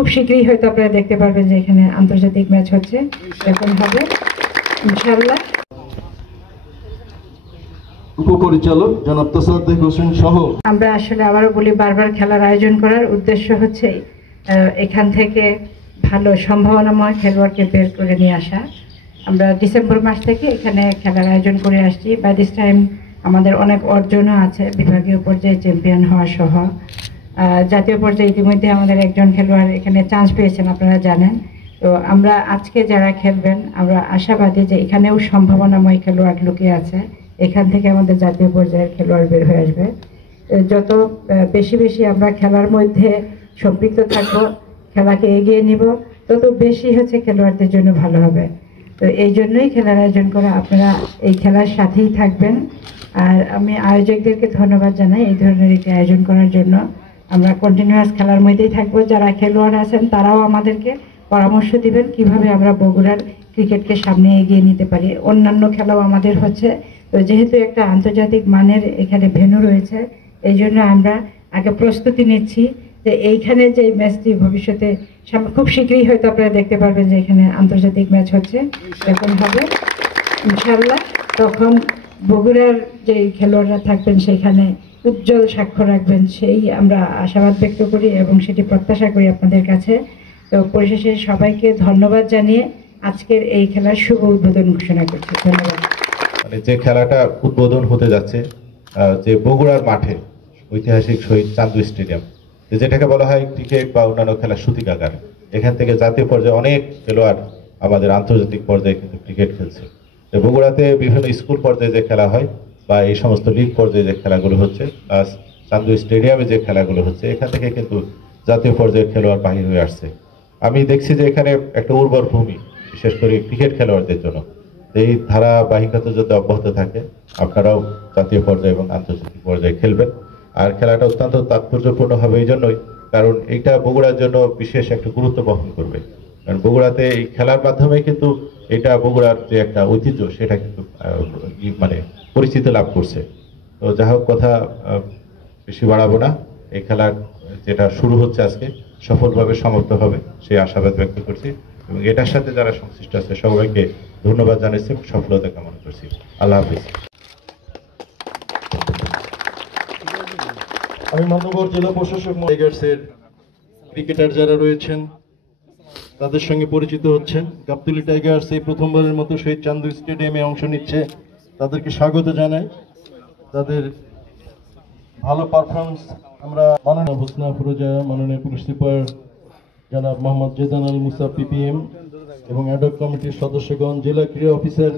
খুব শীঘ্রই হয়তো আপনারা দেখতে পারবেন যে এখানে আন্তর্জাতিক ম্যাচ হচ্ছে, এখন হবে ইনশাআল্লাহ। উপপরিচালক জনাব তোসাদ্দেক হোসেন সহ আমরা আসলে আবারও বলি, বারবার খেলার আয়োজন করার উদ্দেশ্য হচ্ছে এখান থেকে ভালো সম্ভাবনাময় খেলোয়াড়কে বের করে নিয়ে আসা। আমরা ডিসেম্বর মাস থেকে এখানে খেলার আয়োজন করে আসছি। বাই দিস টাইম আমাদের অনেক অর্জনও আছে, বিভাগীয় পর্যায়ে চ্যাম্পিয়ন হওয়া সহ। জাতীয় পর্যায়ে ইতিমধ্যে আমাদের একজন খেলোয়াড় এখানে চান্স পেয়েছেন, আপনারা জানেন। তো আমরা আজকে যারা খেলবেন, আমরা আশাবাদী যে এখানেও সম্ভাবনাময় খেলোয়াড় লুকিয়ে আছে, এখান থেকে আমাদের জাতীয় পর্যায়ের খেলোয়াড় বের হয়ে আসবে। যত বেশি বেশি আমরা খেলার মধ্যে সম্পৃক্ত থাকব, খেলাকে এগিয়ে নিব, তত বেশি হচ্ছে খেলোয়াড়দের জন্য ভালো হবে। তো এই জন্যই খেলার আয়োজন করা, আপনারা এই খেলার সাথেই থাকবেন। আর আমি আয়োজকদেরকে ধন্যবাদ জানাই এই ধরনের একটি আয়োজন করার জন্য। আমরা কন্টিনিউয়াস খেলার মধ্যেই থাকবো। যারা খেলোয়াড় আছেন তারাও আমাদেরকে পরামর্শ দিবেন কিভাবে আমরা বগুড়ার ক্রিকেটকে সামনে এগিয়ে নিতে পারি। অন্যান্য খেলাও আমাদের হচ্ছে, তো যেহেতু একটা আন্তর্জাতিক মানের এখানে ভেন্যু রয়েছে, এই জন্য আমরা আগে প্রস্তুতি নিচ্ছি যে এইখানে যে ম্যাচটি ভবিষ্যতে খুব শীঘ্রই হয়তো আপনারা দেখতে পারবেন যে এখানে আন্তর্জাতিক ম্যাচ হচ্ছে, এখন হবে ইনশাআল্লাহ। তখন বগুড়ার যে খেলোয়াড়রা থাকবেন সেখানে উজ্জ্বল সাক্ষ্য রাখবেন, সেই আমরা আশাবাদ ব্যক্ত করি এবং সেটি প্রত্যাশা করি আপনাদের কাছে। তো পরিশেষে সবাইকে ধন্যবাদ জানিয়ে আজকের এই খেলার শুভ উদ্বোধন ঘোষণা করছি। ধন্যবাদ। মানে যে খেলাটা উদ্বোধন হতে যাচ্ছে যে বগুড়ার মাঠে ঐতিহাসিক শহীদ চান্দু স্টেডিয়াম, যেটাকে বলা হয় ক্রিকেট বা অন্যান্য খেলার সূতিকাগার, এখান থেকে জাতীয় পর্যায়ে অনেক খেলোয়াড় আমাদের আন্তর্জাতিক পর্যায়ে কিন্তু ক্রিকেট খেলছে। বগুড়াতে বিভিন্ন স্কুল পর্যায়ে যে খেলা হয় বা এই সমস্ত লিগ পর্যায়ে যে খেলাগুলো হচ্ছে, প্লাস চান্দু স্টেডিয়ামে যে খেলাগুলো হচ্ছে, এখান থেকে কিন্তু জাতীয় পর্যায়ের খেলোয়াড় বাহির হয়ে আসছে। আমি দেখছি যে এখানে একটা উর্বর ভূমি, বিশেষ করে ক্রিকেট খেলোয়াড়দের জন্য। এই ধারাবাহিকতা যদি অব্যাহত থাকে, আপনারাও জাতীয় পর্যায়ে এবং আন্তর্জাতিক পর্যায়ে খেলবেন। আর খেলাটা অত্যন্ত তাৎপর্যপূর্ণ হবে এই জন্যই, কারণ এইটা বগুড়ার জন্য বিশেষ একটা গুরুত্ব বহন করবে। কারণ বগুড়াতে এই খেলার মাধ্যমে কিন্তু এটা বগুড়ার যে একটা ঐতিহ্য, সেটা কিন্তু মানে পরিচিতি লাভ করছে। তো যা হোক, কথা বেশি বাড়াবো না। এই খেলার যেটা শুরু হচ্ছে আজকে সফলভাবে সমাপ্ত হবে সেই আশাবাদ ব্যক্ত করছি, এবং এটার সাথে যারা সংশ্লিষ্ট আছে সবাইকে ধন্যবাদ জানাচ্ছি, সফলতা কামনা করছি। আল্লাহ হাফিজ। আমি মানবর জেলা প্রশাসক টাইগার্সের ক্রিকেটার যারা রয়েছেন তাদের সঙ্গে পরিচিত হচ্ছেন। গাবতলী টাইগার্স এই প্রথমবারের মতো শহীদ চান্দু স্টেডিয়ামে অংশ নিচ্ছে, তাদেরকে স্বাগত জানাই। তাদের ভালো পারফরমেন্স আমরা মাননীয় হোসনা ফিরোজা, মাননীয় পুলিশ সুপার জনাব মোহাম্মদ জেদান আল মুসা পিপিএম এবং অ্যাডহক কমিটির সদস্যগণ, জেলা ক্রীড়া অফিসার